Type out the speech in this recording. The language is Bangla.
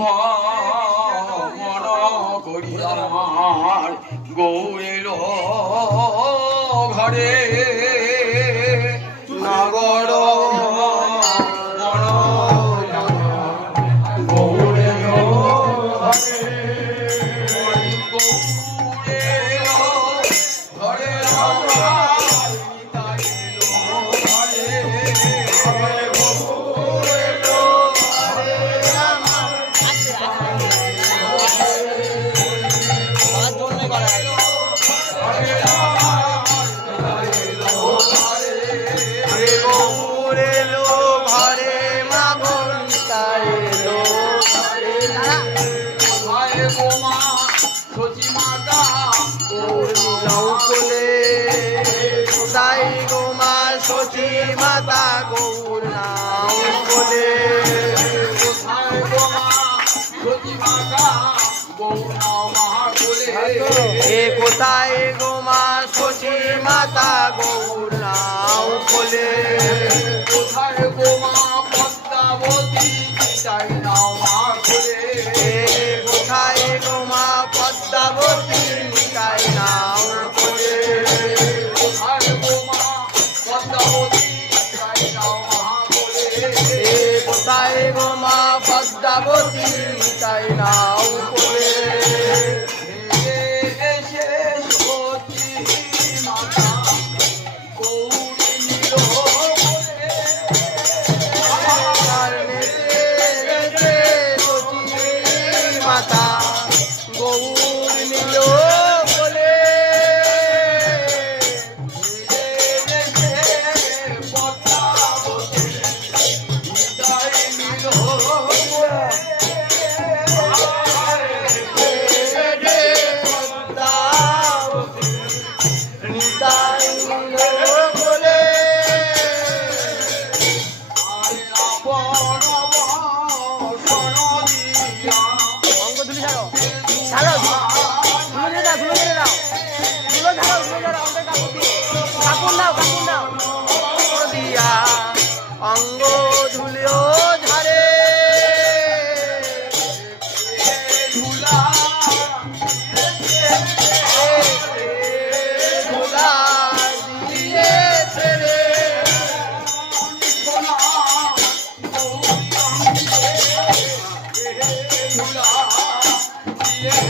মন করি আমার গৌরের ঘরে নগর মাতা গৌর নাম বলে কোথায় গো মা শচী মাতা গৌর নাম বলে কোথায় গো মা পদ্মাবতী চাই নাও মা বলে কোথায় গো মা পদ্মাবতী চাই নাম বলে কোথায় গো মা পদ্মাবতী কোথায় গো মা পদ্মাবতী তাই নাও বলে মাতা গৌর নীল বলে অঙ্গ ধুলিও ঝাড়ে ধুলা ধুলা দিয়েছে রে ধুলা দিয়ে